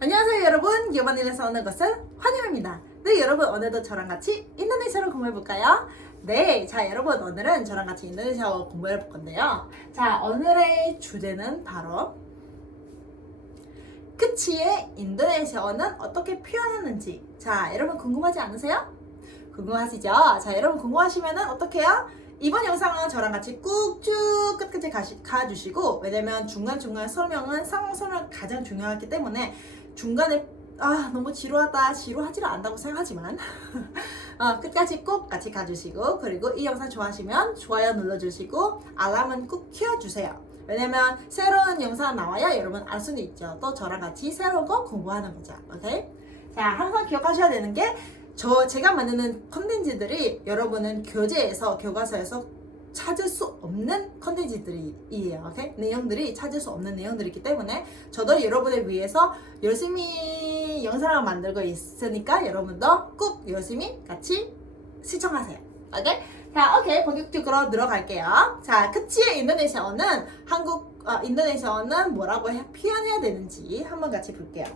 안녕하세요 여러분 기어바닐에서 오는 것을 환영합니다 네 여러분 오늘도 저랑 같이 인도네시아로 공부해볼까요? 네, 자 여러분 오늘은 저랑 같이 인도네시아어 공부해볼 건데요 자 오늘의 주제는 바로 끝이의 인도네시아어는 어떻게 표현하는지 자 여러분 궁금하지 않으세요? 궁금하시죠? 자 여러분 궁금하시면 은 어떻게 해요? 이번 영상은 저랑 같이 꾹 쭉 끝까지 가시, 가주시고 왜냐면 중간중간 설명은 상황 설명 가장 중요하기 때문에 중간에 아 너무 지루하다 지루하지는 않다고 생각하지만 어, 끝까지 꼭 같이 가주시고 그리고 이 영상 좋아하시면 좋아요 눌러주시고 알람은 꼭 켜주세요. 왜냐면 새로운 영상 나와야 여러분 알 수는 있죠. 또 저랑 같이 새로운 거 공부하는 거죠. 오케이? 자 항상 기억하셔야 되는 게 저 제가 만드는 컨텐츠들이 여러분은 교재에서 교과서에서 찾을 수 없는 컨텐츠들이에요. 오케이? 내용들이 찾을 수 없는 내용들이기 때문에 저도 여러분을 위해서 열심히 영상을 만들고 있으니까 여러분도 꼭 열심히 같이 시청하세요. 오케이? 자, 오케이. 본격적으로 들어갈게요. 자, 끝이의 인도네시아어는 한국 아, 인도네시아어는 뭐라고 해, 표현해야 되는지 한번 같이 볼게요.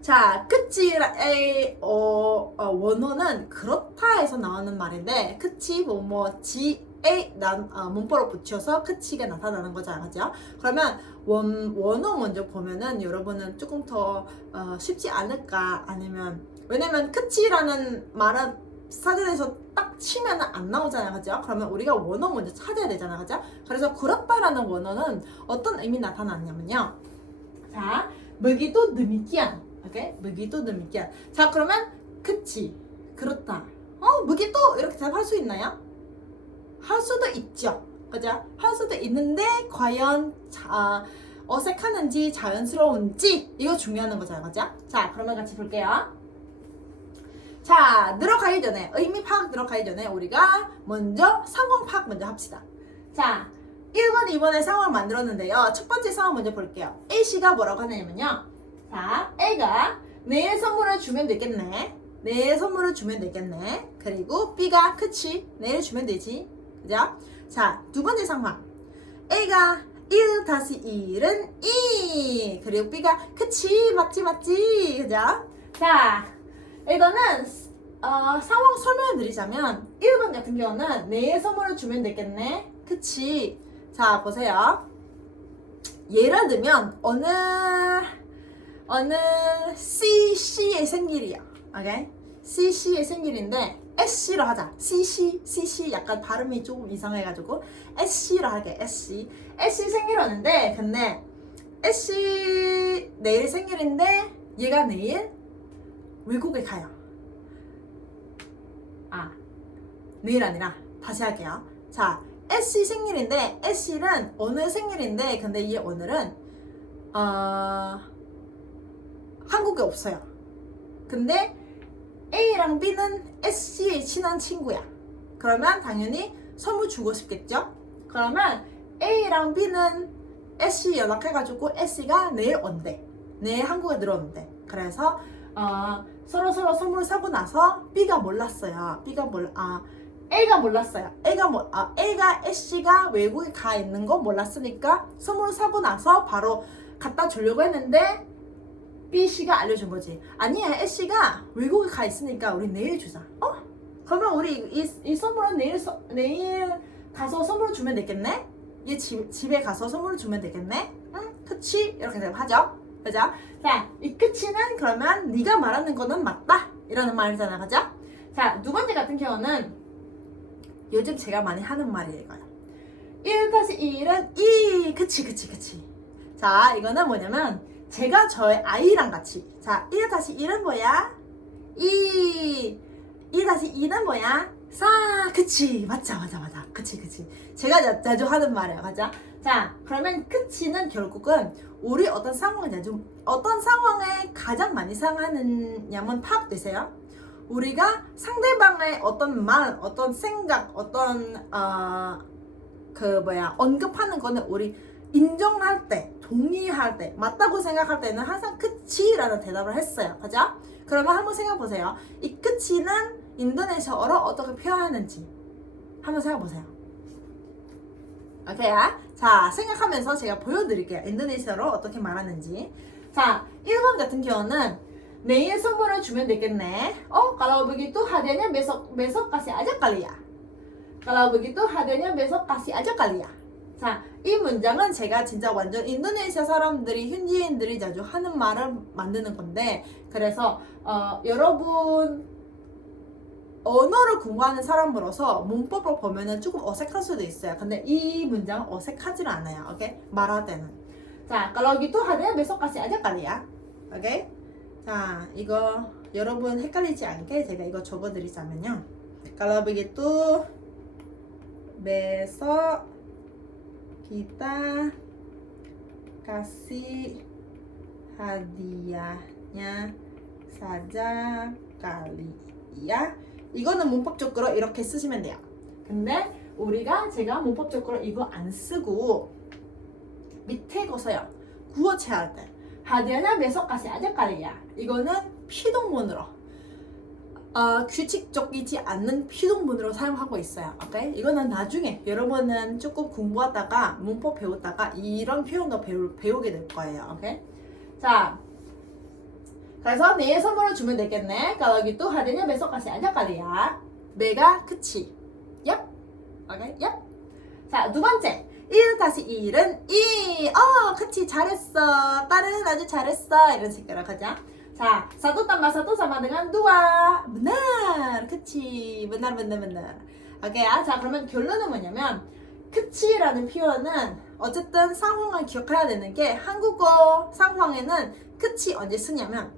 자, 끝이의 어, 어, 원어는 그렇다에서 나오는 말인데 끝이 뭐뭐 지 에 난 어, 문법을 붙여서 끝이가 나타나는 거잖아요, 그죠? 그러면 원 원어 먼저 보면은 여러분은 조금 더 어, 쉽지 않을까 아니면 왜냐면 끝이라는 말은 사전에서 딱 치면은 안 나오잖아요, 그죠? 그러면 우리가 원어 먼저 찾아야 되잖아요, 그죠? 그래서 그렇다라는 원어는 어떤 의미 나타났냐면요. 자, begitu demikian. 오케이? begitu demikian. 자, 그러면 그치. 그렇다. 어, begitu 이렇게 대답할 수 있나요? 할 수도 있죠. 그죠? 할 수도 있는데 과연 자, 어색하는지 자연스러운지 이거 중요한 거잖아요. 그죠? 자, 그러면 같이 볼게요. 자, 들어가기 전에 의미 파악 들어가기 전에 우리가 먼저 상황 파악 먼저 합시다. 자, 1번, 2번의 상황을 만들었는데요. 첫 번째 상황 먼저 볼게요. A씨가 뭐라고 하냐면요. 자, A가 내일 선물을 주면 되겠네. 내일 선물을 주면 되겠네. 그리고 B가 그치. 내일 주면 되지. 그죠? 자, 두 번째 상황. A가 1 다시 1은 2. 그리고 B가 그치. 맞지, 맞지. 그죠? 자, 이거는 어, 상황 설명을 드리자면 1번 같은 경우는 내일 선물을 주면 되겠네. 그치. 자, 보세요. 예를 들면 어느 어느 C 씨의 생일이야. 오케이? C 씨의 생일인데 S 씨로 하자. C 씨, C 씨 약간 발음이 조금 이상해가지고 S 씨로 할게. S 씨. S 씨 생일이었는데 근데 S 씨 내일 생일인데 얘가 내일 외국에 가요. 아 내일 아니라 다시 할게요. 자 S 씨 생일인데 S 씨는 오늘 생일인데 근데 이 오늘은 어. 한국에 없어요. 근데 A랑 B는 S씨의 친한 친구야. 그러면 당연히 선물 주고 싶겠죠? 그러면 A랑 B는 S씨 연락해가지고 S씨가 내일 온대. 내일 한국에 들어온대. 그래서 어, 서로 서로 선물 사고 나서 B가 몰랐어요. B가 몰, 아, A가 몰랐어요. A가 뭐, 아, A가 S씨가 외국에 가 있는 거 몰랐으니까 선물 사고 나서 바로 갖다 주려고 했는데 B 씨가 알려준 거지. 아니야, S 씨가 외국에 가 있으니까 우리 내일 주자. 어? 그러면 우리 이, 이 선물은 내일 서, 내일 가서 선물 주면 되겠네? 얘 집, 집에 가서 선물 주면 되겠네? 응, 그치? 이렇게 대답하죠. 그죠? 자, 이 그치는 그러면 네가 말하는 거는 맞다. 이라는 말이잖아, 그죠? 자, 두 번째 같은 경우는 요즘 제가 많이 하는 말이에요, 이거요. 1 다시 1은 2. 그치, 그치, 그치. 자, 이거는 뭐냐면 제가 저의 아이랑 같이. 자1 다시 1은 뭐야? 2 2 다시 2는 뭐야? 4 그치. 맞자 맞아 맞아. 그치 그치. 제가 자, 자주 하는 말이에요 맞아? 자 그러면 그치는 결국은 우리 어떤 상황을 자주 어떤 상황에 가장 많이 사용하느냐면 파악되세요? 우리가 상대방의 어떤 말 어떤 생각 어떤 어, 그 뭐야? 언급하는 거는 우리 인정할 때, 동의할 때, 맞다고 생각할 때는 항상 그치라는 대답을 했어요. 그죠? 그러면 한번 생각해 보세요. 이 그치는 인도네시아어로 어떻게 표현하는지 한번 생각해 보세요. 오케이? 자, 생각하면서 제가 보여드릴게요. 인도네시아로 어떻게 말하는지. 자, 1번 같은 경우는 내일 선물을 주면 되겠네. Oh, kalau begitu hadiahnya besok besok kasih aja. 자, 이 문장은 제가 진짜 완전 인도네시아 사람들이 현지인들이 자주 하는 말을 만드는 건데 그래서 어, 여러분 언어를 공부하는 사람으로서 문법을 보면은 조금 어색할 수도 있어요. 근데 이 문장은 어색하지는 않아요. 오케이? 말할 때는. 자, kalau gitu hadiah besok. 오케이? 자, 이거 여러분 헷갈리지 않게 제가 이거 적어 드리자면요. Kalau begitu kita kasih hadiahnya saja kali ya. 이거는 문법적으로 이렇게 쓰시면 돼요. 근데 우리가 제가 문법적으로 이거 안 쓰고 밑에 거 써요. 구어 체할 때. 하디아냐 매석까지 아재까리야. 이거는 피동문으로. 어, 규칙적이지 않는 피동문으로 사용하고 있어요. 오케이? 이거는 나중에 여러분은 조금 공부하다가 문법 배우다가 이런 표현도 배우, 배우게 될 거예요. 오케이? 자, 그래서 내일 선물을 주면 되겠네. Besok kasih aja kali ya. 내가 그치. Yep. 오케이? Yep. 자, 두 번째. 1 다시 1은 2. 어, 그치. 잘했어. 딸은 아주 잘했어. 이런 식으로 가자. 자, satu tambah satu sama dengan dua. benar. 그치. benar, benar, benar. 오케이. 아, 자, 그러면 결론은 뭐냐면 그치라는 표현은 어쨌든 상황을 기억해야 되는 게 한국어 상황에는 그치 언제 쓰냐면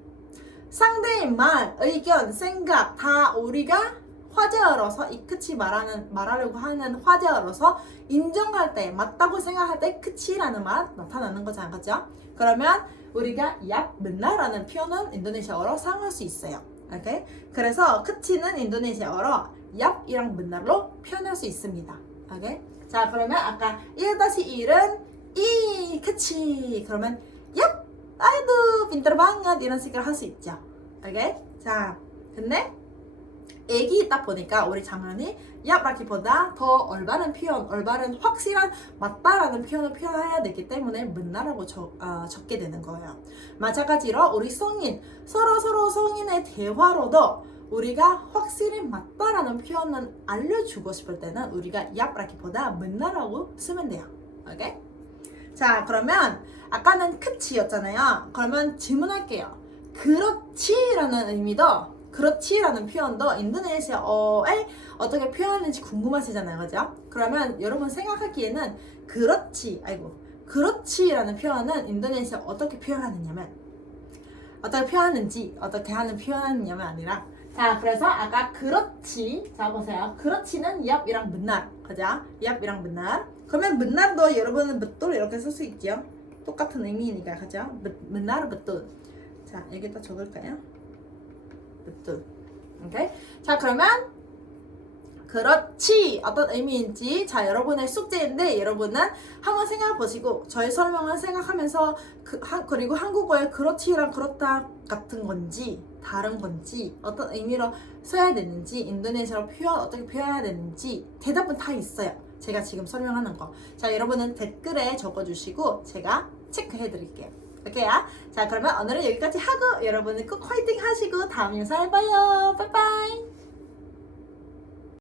상대의 말, 의견, 생각 다 우리가 화제어로서 이 그치 말하는 말하려고 하는 화제어로서 인정할 때 맞다고 생각할 때 그치라는 말 나타나는 거잖아, 그죠? 그러면 우리가 얍 맨날라는 표현은 인도네시아어로 사용할 수 있어요. 오케이? 그래서 그치는 인도네시아어로 얍이랑 맨날로 표현할 수 있습니다. 오케이? 자, 그러면 아까 1-1은 이 그치. 그러면 얍 아이도 banget 이런 식으로 할 수 있죠. 오케이? 자, 근데 애기 있다 보니까 우리 장면이 얍라기보다 더 올바른 표현, 올바른 확실한 맞다라는 표현을 표현해야 되기 때문에 문나라고 적, 어, 적게 되는 거예요. 마찬가지로 우리 성인, 서로 서로 성인의 대화로도 우리가 확실히 맞다라는 표현을 알려주고 싶을 때는 우리가 얍라기보다 문나라고 쓰면 돼요. 오케이? 자, 그러면 아까는 크치였잖아요. 그러면 질문할게요. 그렇지라는 의미도 그렇지라는 표현도 인도네시아어에 어떻게 표현하는지 궁금하시잖아요. 그죠? 그러면 여러분 생각하기에는 그렇지, 아이고, 그렇지라는 표현은 인도네시아 어떻게 표현하느냐면 어떻게 표현하는지 어떻게 하는 표현하느냐면 아니라 자 그래서 아까 그렇지 자 보세요 그렇지는 얍이랑 문날 그죠? 얍이랑 문날 그러면 문날도 여러분은 묻돌 이렇게 쓸 수 있죠 똑같은 의미니까 그죠? 문날은 묻돌 자 여기다 적을까요? 묻돌 오케이? 자 그러면 그렇지. 어떤 의미인지. 자 여러분의 숙제인데 여러분은 한번 생각해 보시고 저의 설명을 생각하면서 그, 한, 그리고 한국어에 그렇지랑 그렇다 같은 건지 다른 건지 어떤 의미로 써야 되는지 인도네시아로 표현 어떻게 표현해야 되는지 대답은 다 있어요. 제가 지금 설명하는 거자 여러분은 댓글에 적어주시고 제가 체크해 드릴게요 오케이야 자 그러면 오늘은 여기까지 하고 여러분은 꼭 화이팅 하시고 다음 영상에 봐요. 빠이빠이